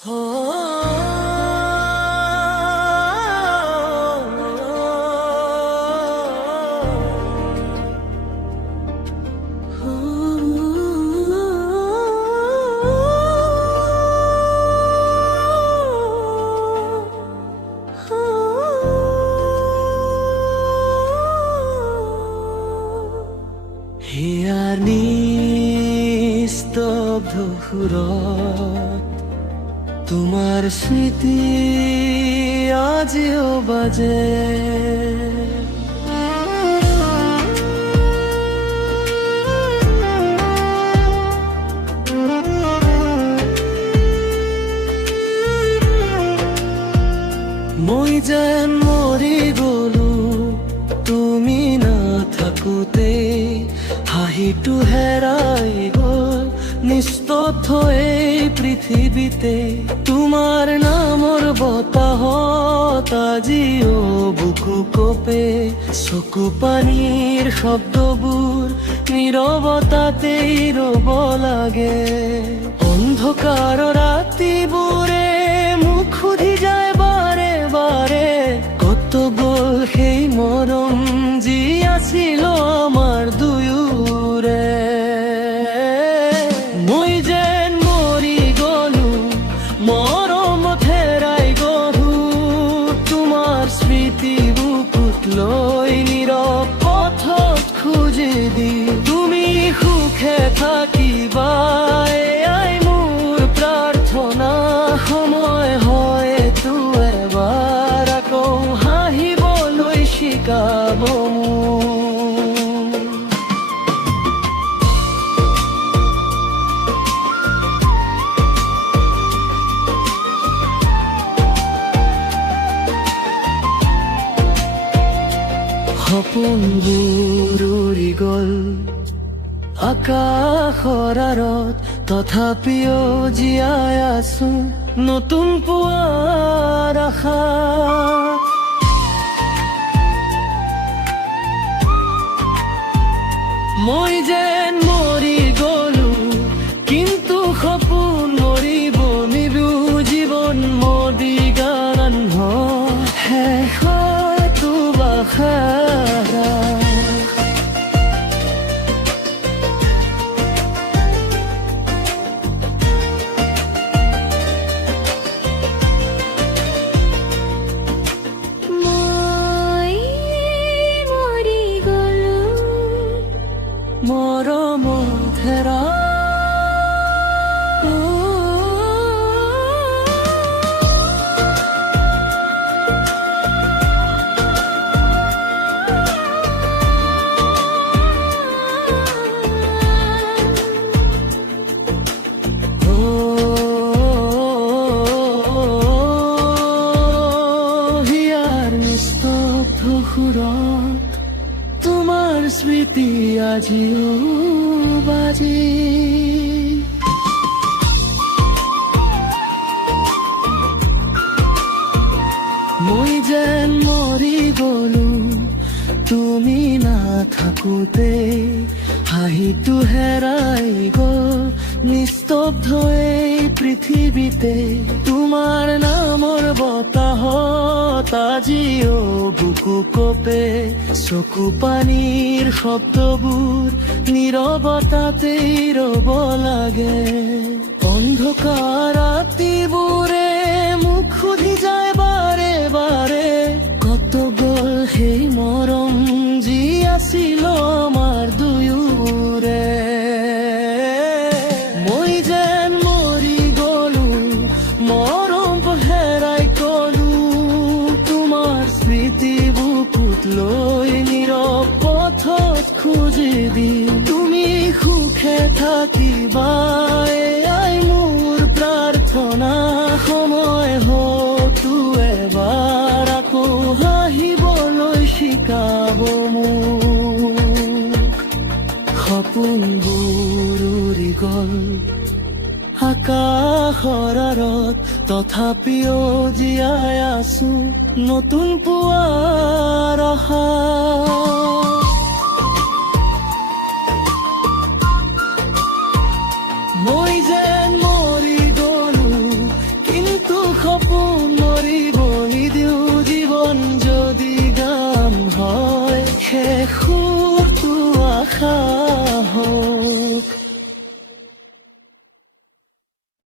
হিয়াৰ নিস্তব্ধ সুৰত তোমাৰ স্মৃতি আজিও বাজে। মই যেন মৰি গলো তুমি নাথাকোতে, হাঁহিটো হেৰাই গল নিস্তব্ধ এই পৃথিৱীতে। তোমাৰ নামৰ বতাহত আজিও বুকু কপে, চকু পানীৰ শব্দবোৰ নীৰৱতাতেই ৰব লাগে। অন্ধকাৰ ৰাতিবোৰে মোক সুধি যায় বাৰে বাৰে, কত গল সেই মৰম যি আছিল আমাৰ দুয়োৰে। মই যেন মৰি গলো মৰমত হেৰাই গলো, তোমাৰ স্মৃতি বুকুত লৈ নীৰৱ পথত খুজি দি। তুমি সুখে থাকিবা এয়াই মোৰ প্ৰাৰ্থনা, সময় হয়তো এবাৰ আকৌ হাঁহিবলৈ শিকাব মোক। সপোনবোৰ উৰি গল আকাশৰ আঁৰত, তথাপিও জীয়াই আছো নতুন পুৱাৰ আশাত। মই যেন মৰি গলো কিন্তু সপোন মৰিব নিদো, জীৱন মদি গান শেষ হয়তো বাখা। মৰমত হেৰা হিয়াৰ নিস্তব্ধ সুৰত তোমাৰ স্মৃতি আজিও বাজে। মই যেন মৰি গলো তুমি নাথাকোতে, হাঁহিটো হেৰাই গল নিস্তব্ধ এই পৃথিৱীতে। তোমাৰ নামৰ বতাহত আজিও বুকু কপে, চকু পানীৰ শব্দবোৰ নীৰৱতাতেই ৰব লাগে। অন্ধকাৰ ৰাতিবোৰে মোক সুধি যায় বাৰে বাৰে, কত গল সেই মৰম যি আছিল আমাৰ দুয়োৰে। মই যেন মৰি গলো মৰম হেৰাই গলো, তোমাৰ স্মৃতি বুকুত লৈ নীৰৱ পথত খুজি দি। তুমি সুখে থাকিবা এয়াই মোৰ প্ৰাৰ্থনা, সময় হয়তো এবাৰ আকৌ হাঁহিবলৈ শিকাব মোক। সপোনবোৰ উৰি গল আকাশৰ আঁৰত, তথাপিও জীয়াই আছো নতুন পুৱাৰ আশাত। মই যেন মৰি গলো শেষৰটো আশা